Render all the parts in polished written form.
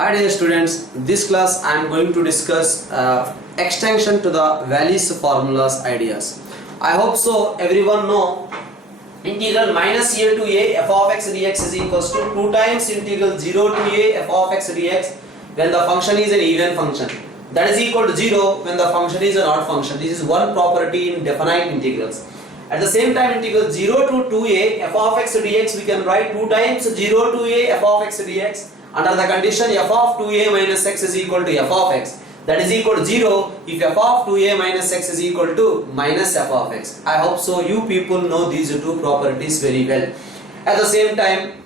Hi dear students, this class I am going to discuss extension to the values formulas ideas. I hope so everyone know integral minus a to a f of x dx is equals to 2 times integral 0 to a f of x dx when the function is an even function. That is equal to 0 when the function is an odd function. This is one property in definite integrals. At the same time, integral 0 to 2a f of x dx we can write 2 times 0 to a f of x dx under the condition f of 2a minus x is equal to f of x. That is equal to 0 if f of 2a minus x is equal to minus f of x. I hope so you people know these two properties very well. At the same time,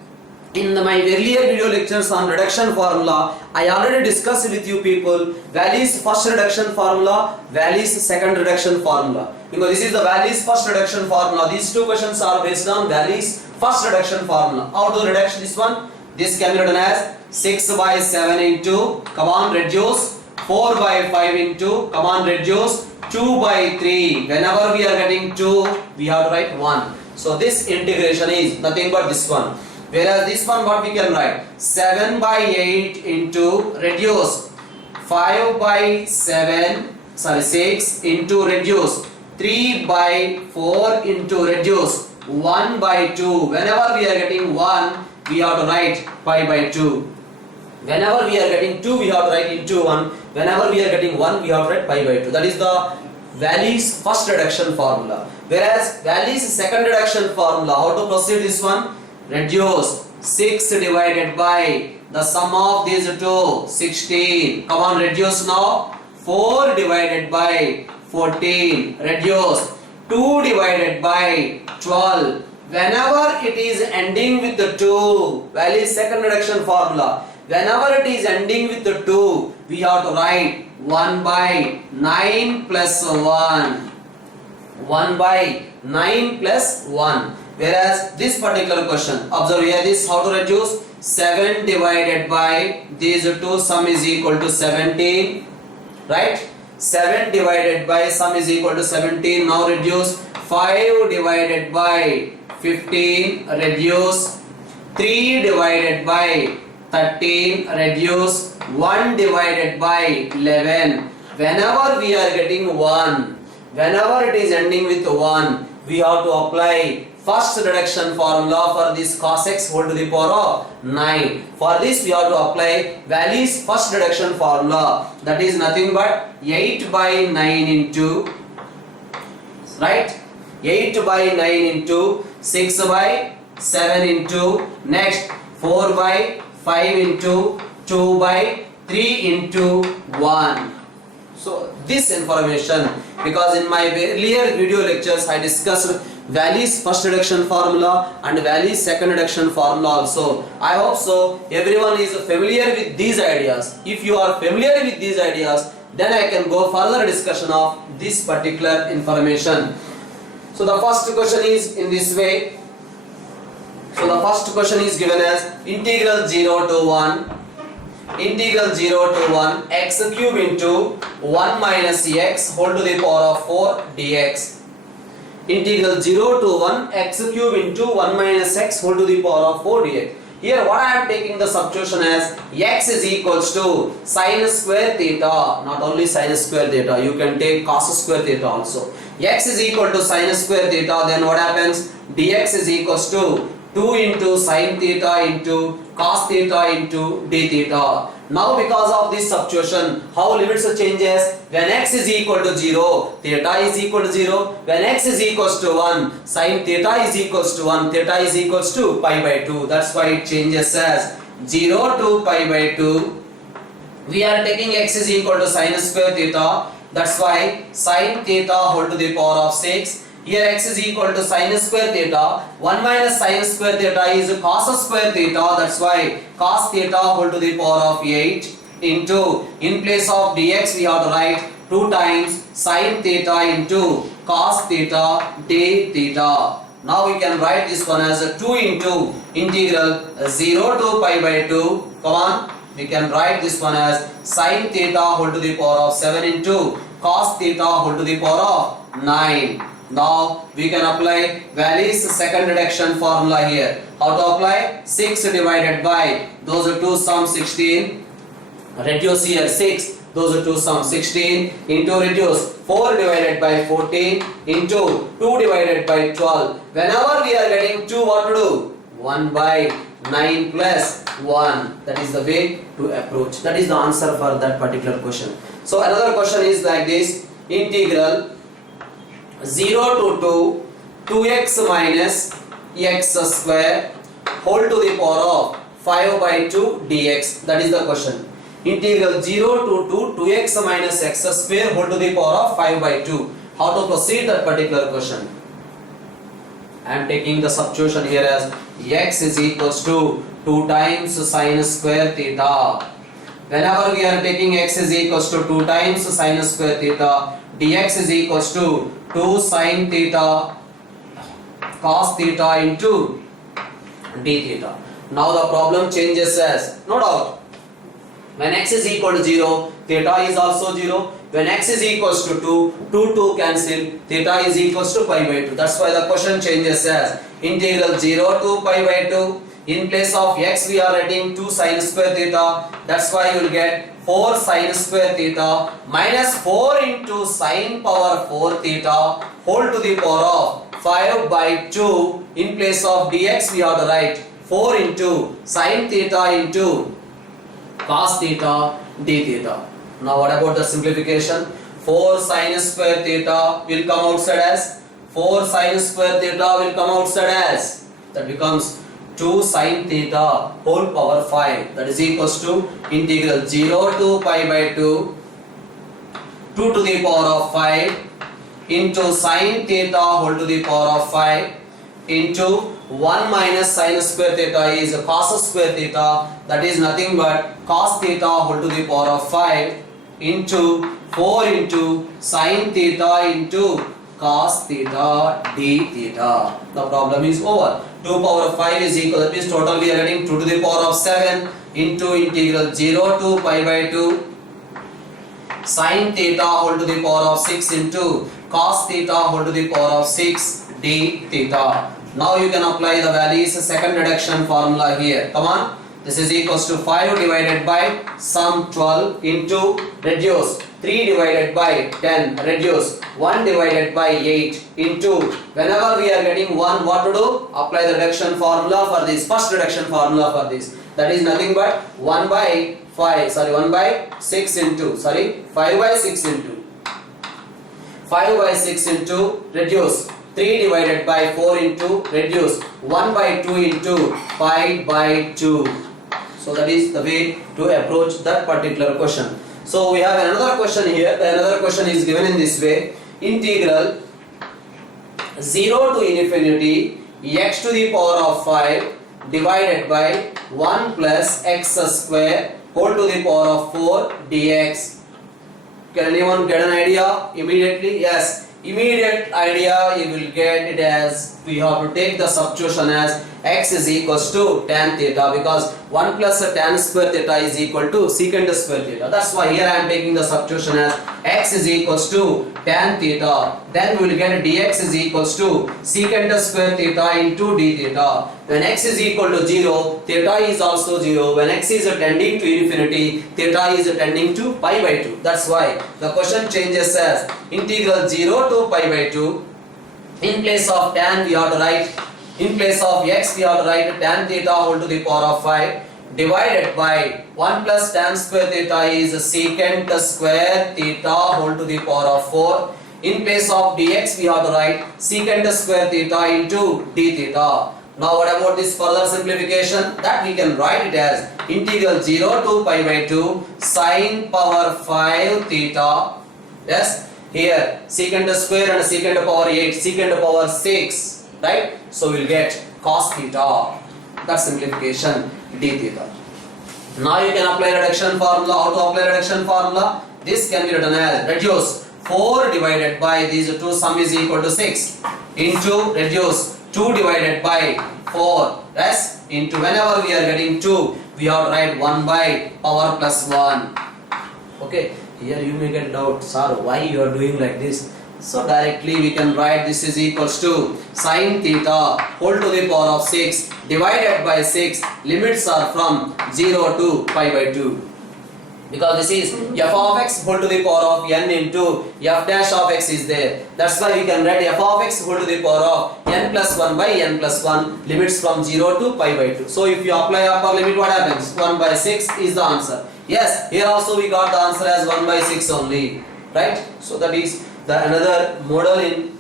in my earlier video lectures on reduction formula, I already discussed with you people values first reduction formula, values second reduction formula. Because this is the values first reduction formula. These two questions are based on values first reduction formula. How to reduce this one? This can be written as 6 by 7 into, come on reduce, 4 by 5 into, come on reduce, 2 by 3. Whenever we are getting 2, we have to write 1. So this integration is nothing but this one. Whereas this one what we can write 7 by 8 into reduce 5 by 6 into reduce 3 by 4 into reduce 1 by 2. Whenever we are getting 1 we have to write pi by 2. Whenever we are getting 2 we have to write into 1. Whenever we are getting 1 we have to write pi by 2. That is the values first reduction formula. Whereas values second reduction formula, how to proceed this one? Reduce 6 divided by the sum of these two 16. Come on reduce now. 4 divided by 14. Reduce 2 divided by 12. Whenever it is ending with the 2, value second reduction formula. Whenever it is ending with the 2, we have to write 1 by 9 plus 1. 1 by 9 plus 1. Whereas this particular question, observe here this, how to reduce 7 divided by these two, sum is equal to 17, right? 7 divided by sum is equal to 17. Now reduce 5 divided by 15, reduce 3 divided by 13, reduce 1 divided by 11. Whenever we are getting 1, whenever it is ending with 1, we have to apply first reduction formula for this cos x whole to the power of 9. For this we have to apply values first reduction formula, that is nothing but 8 by 9 into, right, 8 by 9 into 6 by 7 into, next 4 by 5 into 2 by 3 into 1. So this information, because in my earlier video lectures I discussed values first reduction formula and values second reduction formula also. I hope so everyone is familiar with these ideas. If you are familiar with these ideas, then I can go further discussion of this particular information. So the first question is in this way. So the first question is given as integral 0 to 1 x cube into 1 minus x whole to the power of 4 dx. Integral 0 to 1 x cube into 1 minus x whole to the power of 4 dx. Here what I am taking the substitution as x is equals to sin square theta. Not only sin square theta, you can take cos square theta also. X is equal to sin square theta, then what happens? Dx is equals to 2 into sin theta into cos theta into d theta. Now because of this substitution, how limits changes? When x is equal to 0, theta is equal to 0. When x is equals to 1, sin theta is equals to 1, theta is equals to pi by 2. That's why it changes as 0 to pi by 2. We are taking x is equal to sin square theta. That's why sin theta whole to the power of 6. Here x is equal to sin square theta. 1 minus sin square theta is cos square theta. That's why cos theta whole to the power of 8 into, in place of dx we have to write 2 times sin theta into cos theta d theta. Now we can write this one as 2 into integral 0 to pi by 2. Come on. We can write this one as sin theta whole to the power of 7 into cos theta whole to the power of 9. Now we can apply values second reduction formula here. How to apply? 6 divided by those two sum 16. Reduce here 6, those are two sums, 16 into reduce 4 divided by 14 into 2 divided by 12. Whenever we are getting 2, what to do? 1 by 9 plus 1. That is the way to approach. That is the answer for that particular question. So another question is like this. Integral 0 to 2x minus x square whole to the power of 5 by 2 dx. That is the question. Integral 0 to 2x minus x square whole to the power of 5 by 2. How to proceed that particular question? I am taking the substitution here as x is equals to 2 times sine square theta. Whenever we are taking x is equals to 2 times sine square theta, dx is equals to 2 sine theta cos theta into d theta. Now the problem changes as, no doubt, when x is equal to 0, theta is also 0. When x is equals to 2, 2 cancel, theta is equals to pi by 2. That's why the question changes as integral 0 to pi by 2. In place of x we are writing 2 sine square theta. That's why you will get 4 sine square theta minus 4 into sine power 4 theta whole to the power of 5 by 2. In place of dx we have to write 4 into sine theta into cos theta d theta. Now what about the simplification? 4 sine square theta will come outside as 4 sine square theta will come outside as, that becomes 2 sine theta whole power 5. That is equals to integral 0 to pi by 2 2 to the power of 5 into sine theta whole to the power of 5 into 1 minus sine square theta is cos square theta, that is nothing but cos theta whole to the power of 5 into 4 into sine theta into cos theta d theta. The problem is over. 2 power of 5 is equal, that means total we are getting 2 to the power of 7 into integral 0 to pi by 2 sine theta whole to the power of 6 into cos theta whole to the power of 6 d theta. Now you can apply the values second reduction formula here. Come on. This is equals to 5 divided by sum 12 into reduce 3 divided by 10 reduce 1 divided by 8 into, whenever we are getting 1, what to do? Apply the reduction formula for this, first reduction formula for this. That is nothing but 1 by 6 into 5 by 6 into 5 by 6 into reduce 3 divided by 4 into reduce 1 by 2 into 5 by 2. So that is the way to approach that particular question. So we have another question here. Another question is given in this way. Integral 0 to infinity x to the power of 5 divided by 1 plus x square whole to the power of 4 dx. Can anyone get an idea immediately? Yes. Immediate idea you will get it as, we have to take the substitution as x is equals to tan theta, because 1 plus tan square theta is equal to secant square theta. That's why here I am taking the substitution as x is equals to tan theta. Then we will get dx is equals to secant square theta into d theta. When x is equal to 0, theta is also 0. When x is tending to infinity, theta is tending to pi by 2. That's why the question changes as integral 0 to pi by 2. In place of tan we have to write, in place of x we have to write tan theta whole to the power of 5 divided by 1 plus tan square theta is secant square theta whole to the power of 4. In place of dx we have to write secant square theta into d theta. Now what about this further simplification? That we can write it as integral 0 to pi by 2 sine power 5 theta. Yes, here secant square and secant power 8, secant power 6, right? So we will get cos theta. That simplification d theta. Now you can apply reduction formula. How to apply reduction formula? This can be written as reduce 4 divided by these two sum is equal to 6 into reduce 2 divided by 4, yes, into, whenever we are getting 2 we have to write 1 by power plus 1. Okay, here you may get doubt, sir, why you are doing like this? So directly we can write this is equals to sine theta whole to the power of 6 divided by 6, limits are from 0 to pi by 2. because this is f of x whole to the power of n into f dash of x is there. That's why we can write f of x whole to the power of n plus 1 by n plus 1, limits from 0 to pi by 2. So if you apply upper limit, what happens? 1 by 6 is the answer. Yes, here also we got the answer as 1 by 6 only, right? So that is the another model in.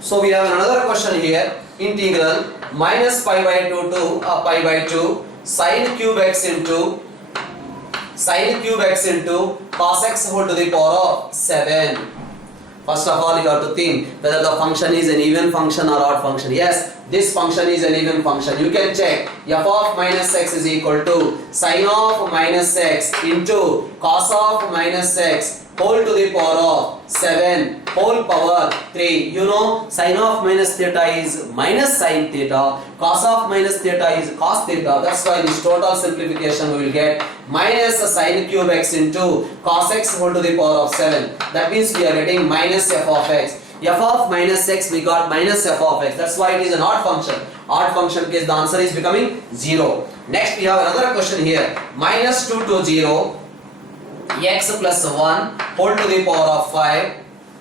So we have another question here. Integral minus pi by 2 to pi by 2 sin cube x into cos x whole to the power of 7. First of all, you have to think whether the function is an even function or odd function. Yes, this function is an even function. You can check f of minus x is equal to sin of minus x into cos of minus x whole to the power of 7 whole power 3. You know, sin of minus theta is minus sin theta, cos of minus theta is cos theta. That's why this total simplification we will get minus sin cube x into cos x whole to the power of 7. That means we are getting minus f of x. F of minus x, we got minus f of x. That's why it is an odd function. Odd function case, the answer is becoming 0. Next we have another question here. Minus 2 to 0 x plus 1 whole to the power of 5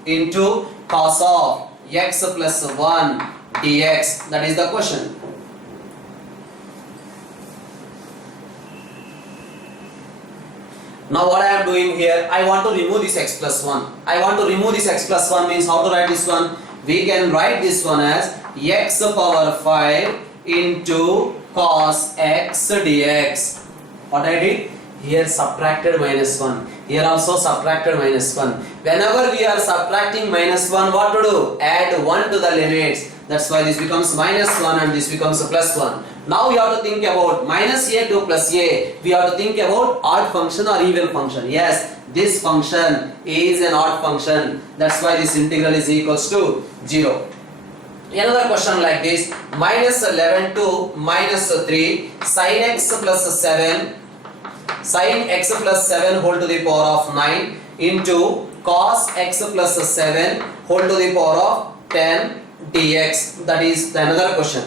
into cos of x plus 1 dx. That is the question. Now what I am doing here, I want to remove this x plus 1. I want to remove this x plus 1 means how to write this one? We can write this one as x power 5 into cos x dx. What I did? Here subtracted minus 1. Here also subtracted minus 1. Whenever we are subtracting minus 1, what to do? Add 1 to the limits. That's why this becomes minus 1 and this becomes plus 1. Now we have to think about minus a to plus a. We have to think about odd function or even function. Yes, this function is an odd function. That's why this integral is equals to 0. Another question like this. Minus 11 to minus 3 sin x plus 7 sin x plus 7 whole to the power of 9 into cos x plus 7 whole to the power of 10 dx. That is another question.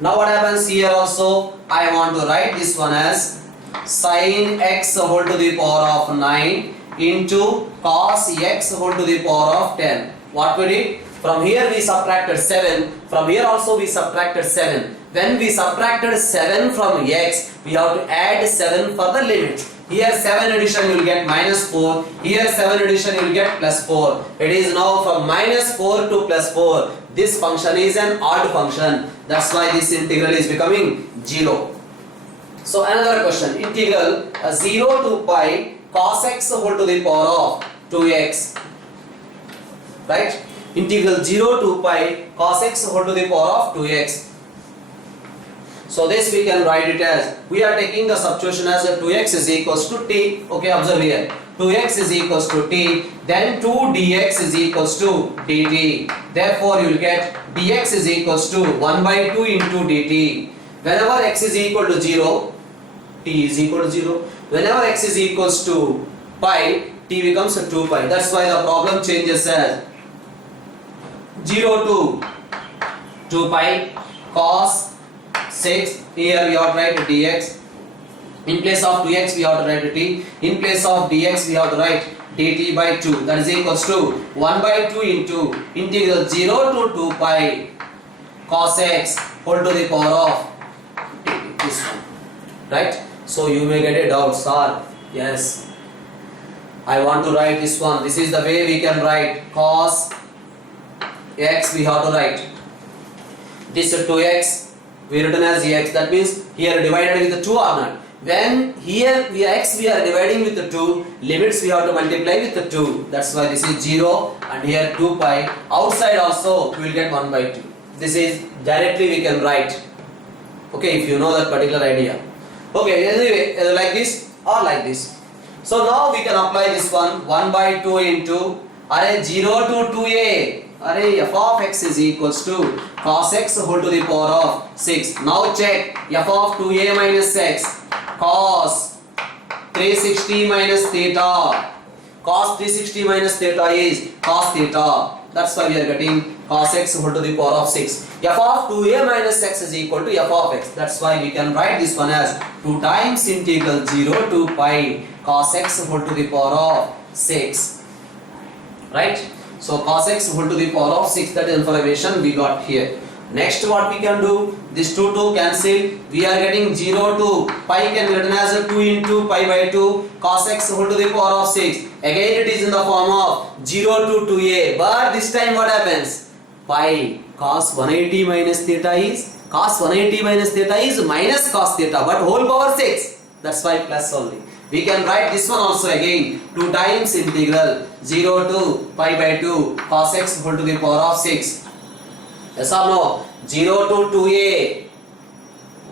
Now what happens here also, I want to write this one as sin x whole to the power of 9 into cos x whole to the power of 10. What we did? From here we subtracted 7, from here also we subtracted 7. When we subtracted 7 from x, we have to add 7 for the limit. Here 7 addition you will get minus 4, here 7 addition you will get plus 4. It is now from minus 4 to plus 4. This function is an odd function. That's why this integral is becoming 0. So another question, integral 0 to pi cos x whole to the power of 2x. Right? Integral 0 to pi cos x whole to the power of 2x. So this we can write it as, we are taking the substitution as 2x is equals to t. Okay, observe here. 2x is equals to t, then 2 dx is equals to dt. Therefore you will get dx is equals to 1 by 2 into dt. Whenever x is equal to 0, t is equal to 0. Whenever x is equals to pi, t becomes a 2 pi. That's why the problem changes as 0 to 2 pi cos 6. Here we have to write dx. In place of 2x we have to write t. In place of dx we have to write dt by 2. That is equals to 1 by 2 into integral 0 to 2 pi cos x whole to the power of this one. Right? So you may get a doubt, sir. Yes, I want to write this one. This is the way we can write cos x. We have to write this 2x we written as x. That means here divided with the 2 or not. When here we are x we are dividing with the 2, limits we have to multiply with the 2. That's why this is 0 and here 2 pi. Outside also we will get 1 by 2. This is directly we can write. Okay, if you know that particular idea. Okay, anyway, either like this or like this. So now we can apply this one 1 by 2 into 0 to 2a. F of x is equals to cos x whole to the power of 6. Now check f of 2a minus x cos 360 minus theta. Cos 360 minus theta is cos theta. That's why we are getting cos x whole to the power of 6. F of 2a minus x is equal to f of x. That's why we can write this one as 2 times integral 0 to pi cos x whole to the power of 6. Right? So cos x whole to the power of 6, that information we got here. Next what we can do, this 2 cancel, we are getting 0 to pi can be written as 2 into pi by 2 cos x whole to the power of 6. Again it is in the form of 0 to 2a, but this time what happens? Pi cos 180 minus theta is minus cos theta, but whole power 6, that's why plus only. We can write this one also again, 2 times integral 0 to pi by 2 cos x whole to the power of 6. Yes or no? 0 to 2a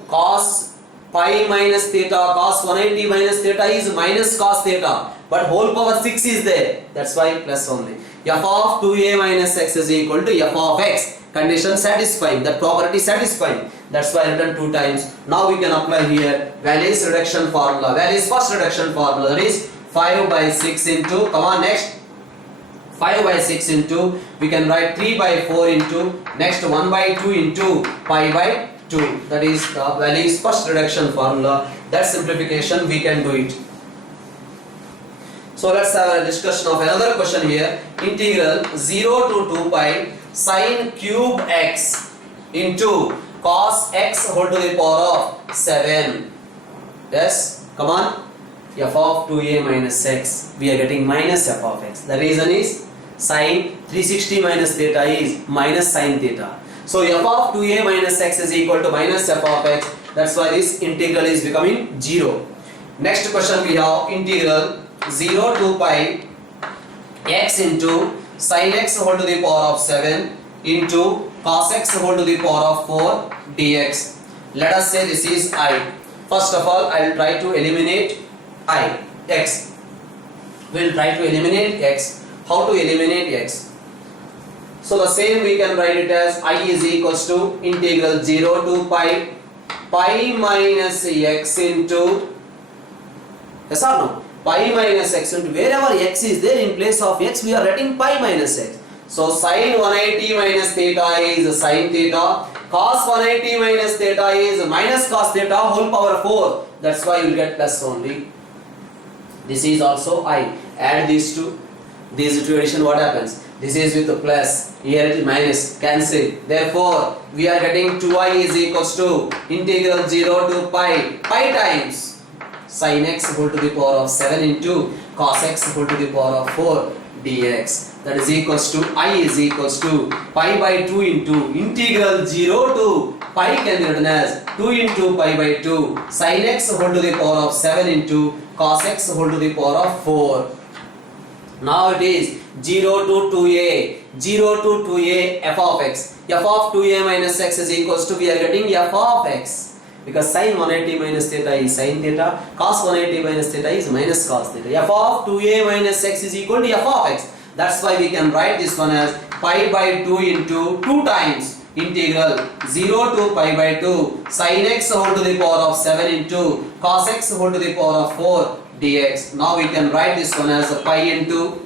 cos pi minus theta, cos 180 minus theta is minus cos theta, but whole power 6 is there, that's why plus only. F of 2a minus x is equal to f of x. Condition satisfying, that property satisfying, that's why written 2 times. Now we can apply here Walli's reduction formula. Walli's first reduction formula, that is 5 by 6 into, come on next, 5 by 6 into, we can write 3 by 4 into, next 1 by 2 into pi by 2. That is the Walli's first reduction formula. That simplification we can do it. So let's have a discussion of another question here. Integral 0 to 2 pi sin cube x into cos x whole to the power of 7. Yes, come on. F of 2a minus x, we are getting minus f of x. The reason is sin 360 minus theta is minus sin theta. So f of 2a minus x is equal to minus f of x. That's why this integral is becoming 0. Next question we have integral 0 to pi x into sin x whole to the power of 7 into cos x whole to the power of 4 dx. Let us say this is I. First of all, I will try to eliminate x. We will try to eliminate x. How to eliminate x? So the same we can write it as I is equals to integral 0 to pi minus x into, yes or no? Pi minus x into, wherever x is there in place of x we are writing pi minus x. So sin 180 minus theta is sin theta, cos 180 minus theta is minus cos theta whole power 4. That's why you will get plus only. This is also I. Add these two. These two addition, what happens? This is with the plus, here it is minus, cancel. Therefore, we are getting 2i is equals to integral 0 to pi times sin x whole to the power of 7 into cos x whole to the power of 4 dx. That is equals to I is equals to pi by 2 into integral 0 to pi can be written as 2 into pi by 2 sin x whole to the power of 7 into cos x whole to the power of 4. Now it is 0 to 2a f of x. F of 2a minus x is equals to, we are getting f of x. Because sin 180 minus theta is sin theta, cos 180 minus theta is minus cos theta. F of 2a minus x is equal to f of x. That's why we can write this one as pi by 2 into 2 times integral 0 to pi by 2 sin x whole to the power of 7 into cos x whole to the power of 4 dx. Now we can write this one as a pi into,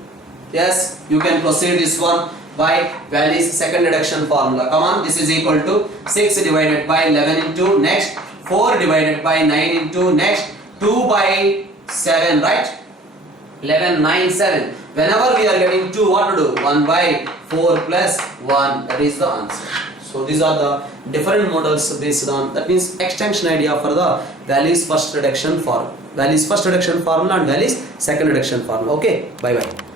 yes, you can proceed this one by Walli's second reduction formula. Come on, this is equal to 6 divided by 11 into next 4 divided by 9 into next 2 by 7, right? 11, 9, 7. Whenever we are getting 2, what to do? 1 by 4 plus 1. That is the answer. So these are the different models based on, that means extension idea for the Walli's first reduction formula. Walli's first reduction formula and Walli's second reduction formula. Okay, bye bye.